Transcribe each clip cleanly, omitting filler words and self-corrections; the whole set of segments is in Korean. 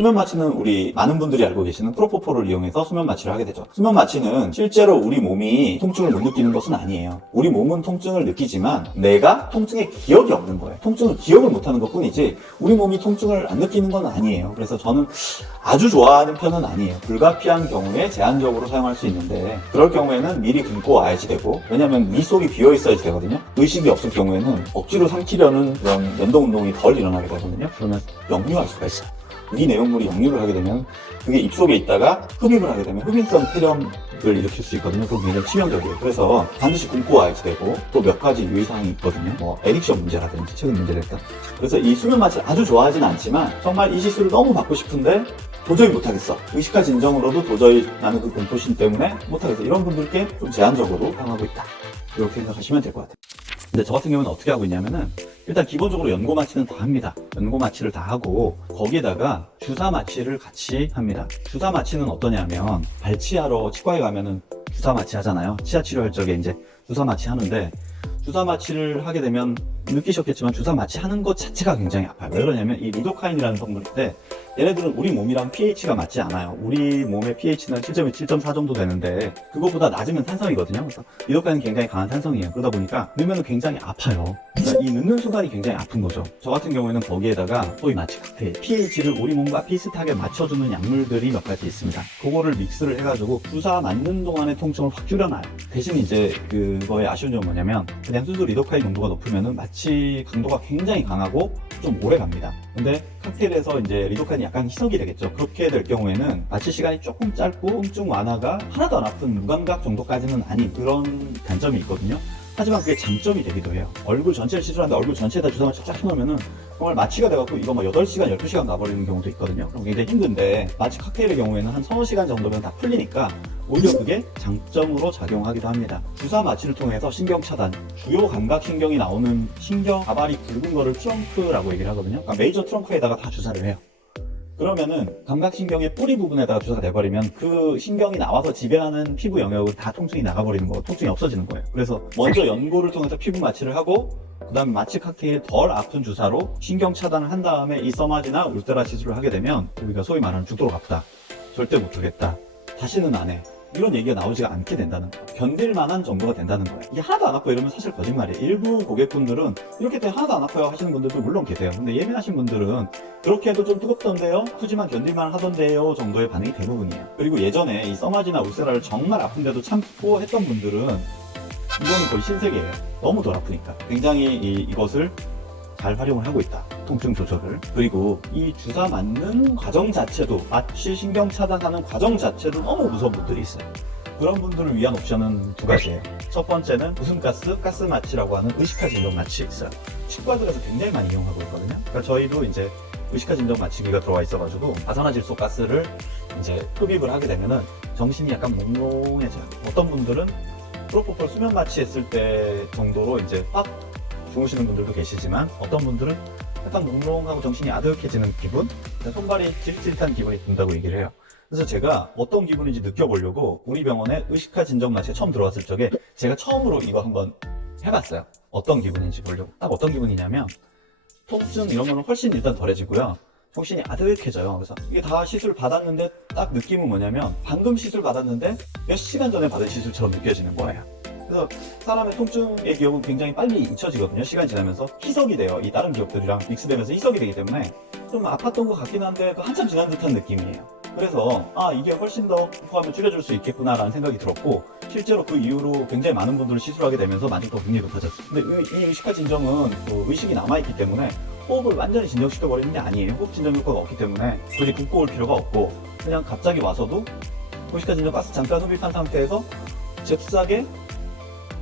수면 마취는 우리 많은 분들이 알고 계시는 프로포폴을 이용해서 수면 마취를 하게 되죠. 수면 마취는 실제로 우리 몸이 통증을 못 느끼는 것은 아니에요. 우리 몸은 통증을 느끼지만 내가 통증의 기억이 없는 거예요. 통증을 기억을 못하는 것뿐이지 우리 몸이 통증을 안 느끼는 건 아니에요. 그래서 저는 아주 좋아하는 편은 아니에요. 불가피한 경우에 제한적으로 사용할 수 있는데, 그럴 경우에는 미리 굶고 와야지 되고, 왜냐면 위 속이 비어 있어야지 되거든요. 의식이 없을 경우에는 억지로 삼키려는 그런 연동 운동이 덜 일어나게 되거든요. 그러면 역류할 수가 있어요. 위 내용물이 역류를 하게 되면 그게 입속에 있다가 흡입을 하게 되면 흡입성 폐렴을 일으킬 수 있거든요. 그건 굉장히 치명적이에요. 그래서 반드시 굶고 와야지 되고, 또 몇 가지 유의사항이 있거든요. 에딕션 문제라든지 최근 문제됐다. 그래서 이 수면 마취를 아주 좋아하진 않지만 정말 이 시술을 너무 받고 싶은데 도저히 못하겠어. 의식화 진정으로도 도저히 나는 그 공포심 때문에 못하겠어. 이런 분들께 좀 제한적으로 사용하고 있다. 이렇게 생각하시면 될 것 같아요. 근데 저 같은 경우는 어떻게 하고 있냐면은, 일단 기본적으로 연고 마취는 다 합니다. 연고 마취를 다 하고 거기에다가 주사 마취를 같이 합니다. 주사 마취는 어떠냐면, 발치하러 치과에 가면은 주사 마취 하잖아요. 치아 치료할 적에 이제 주사 마취 하는데, 주사 마취를 하게 되면 느끼셨겠지만 주사 마취 하는 것 자체가 굉장히 아파요. 왜 그러냐면 이 리도카인이라는 성분인데, 얘네들은 우리 몸이랑 pH가 맞지 않아요. 우리 몸의 pH는 7.2, 7.4 정도 되는데 그것보다 낮으면 산성이거든요. 그래서 리도카인은 굉장히 강한 산성이에요. 그러다 보니까 넣으면 굉장히 아파요. 그러니까 이 넣는 순간이 굉장히 아픈 거죠. 저 같은 경우에는 거기에다가 소위 마취 칵테일, pH를 우리 몸과 비슷하게 맞춰주는 약물들이 몇 가지 있습니다. 그거를 믹스를 해가지고 주사 맞는 동안의 통증을 확 줄여놔요. 대신 이제 그거의 아쉬운 점은 뭐냐면, 그냥 순수 리도카인 농도가 높으면은 마취 강도가 굉장히 강하고 좀 오래 갑니다. 근데 칵테일에서 이제 리도카인이 약간 희석이 되겠죠. 그렇게 될 경우에는 마취 시간이 조금 짧고 통증 완화가 하나도 안 아픈 무감각 정도까지는 아닌 그런 단점이 있거든요. 하지만 그게 장점이 되기도 해요. 얼굴 전체를 시술하는데 얼굴 전체에다 주사 마취 쫙 해놓으면은 정말 마취가 돼갖고 이거 뭐 8시간, 12시간 가버리는 경우도 있거든요. 그럼 굉장히 힘든데, 마취 칵테일의 경우에는 한 3-4시간 정도면 다 풀리니까 오히려 그게 장점으로 작용하기도 합니다. 주사 마취를 통해서 신경 차단, 주요 감각 신경이 나오는 신경 가발이 굵은 거를 트렁크라고 얘기를 하거든요. 그러니까 메이저 트렁크에다가 다 주사를 해요. 그러면은 감각신경의 뿌리 부분에다가 주사가 돼버리면 그 신경이 나와서 지배하는 피부 영역은 다 통증이 나가버리는 거고 통증이 없어지는 거예요. 그래서 먼저 연고를 통해서 피부 마취를 하고, 그 다음에 마취 칵테일 덜 아픈 주사로 신경 차단을 한 다음에 이 써마지나 울테라 시술을 하게 되면 우리가 소위 말하는 죽도록 아프다, 절대 못 주겠다, 다시는 안 해, 이런 얘기가 나오지가 않게 된다는 거예요. 견딜 만한 정도가 된다는 거예요. 이게 하나도 안 아파요 이러면 사실 거짓말이에요. 일부 고객분들은 이렇게 되면 하나도 안 아파요 하시는 분들도 물론 계세요. 근데 예민하신 분들은 그렇게 해도 좀 뜨겁던데요? 아프지만 견딜만 하던데요? 정도의 반응이 대부분이에요. 그리고 예전에 이 써마지나 울세라를 정말 아픈데도 참고 했던 분들은 이거는 거의 신세계예요. 너무 덜 아프니까. 굉장히 이것을 잘 활용을 하고 있다, 통증 조절을. 그리고 이 주사 맞는 과정 자체도, 마취 신경 차단하는 과정 자체도 너무 무서운 분들이 있어요. 그런 분들을 위한 옵션은 두 가지예요. 첫 번째는 웃음가스, 가스 마취라고 하는 의식화 진정 마취 있어요. 치과들에서 굉장히 많이 이용하고 있거든요. 그러니까 저희도 이제 의식화 진정 마취기가 들어와 있어가지고 아산화질소 가스를 이제 흡입을 하게 되면은 정신이 약간 몽롱해져요. 어떤 분들은 프로포폴 수면 마취했을 때 정도로 이제 확 주무시는 분들도 계시지만, 어떤 분들은 약간 몽롱하고 정신이 아득해지는 기분, 손발이 찌릿찌릿한 기분이 든다고 얘기를 해요. 그래서 제가 어떤 기분인지 느껴보려고 우리 병원에 의식화 진정 마취에 처음 들어왔을 적에 제가 처음으로 이거 한번 해봤어요. 어떤 기분인지 보려고. 딱 어떤 기분이냐면, 통증 이런 거는 훨씬 일단 덜해지고요, 정신이 아득해져요. 그래서 이게 다 시술 받았는데 딱 느낌은 뭐냐면, 방금 시술 받았는데 몇 시간 전에 받은 시술처럼 느껴지는 거예요. 그래서 사람의 통증의 기억은 굉장히 빨리 잊혀지거든요. 시간이 지나면서 희석이 돼요. 이 다른 기억들이랑 믹스되면서 희석이 되기 때문에 좀 아팠던 것 같긴 한데 한참 지난 듯한 느낌이에요. 그래서 이게 훨씬 더 공포감을 줄여줄 수 있겠구나 라는 생각이 들었고, 실제로 그 이후로 굉장히 많은 분들을 시술하게 되면서 만족도가 굉장히 높아졌어요. 근데 이 의식화 진정은 의식이 남아있기 때문에 호흡을 완전히 진정시켜 버리는 게 아니에요. 호흡 진정 효과가 없기 때문에 굳이 굶고 올 필요가 없고, 그냥 갑자기 와서도 의식화 진정 가스 잠깐 흡입한 상태에서 잽싸게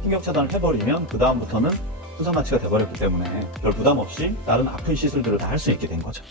신경 차단을 해버리면 그 다음부터는 주사 마취가 돼버렸기 때문에 별 부담 없이 다른 아픈 시술들을 다 할 수 있게 된 거죠.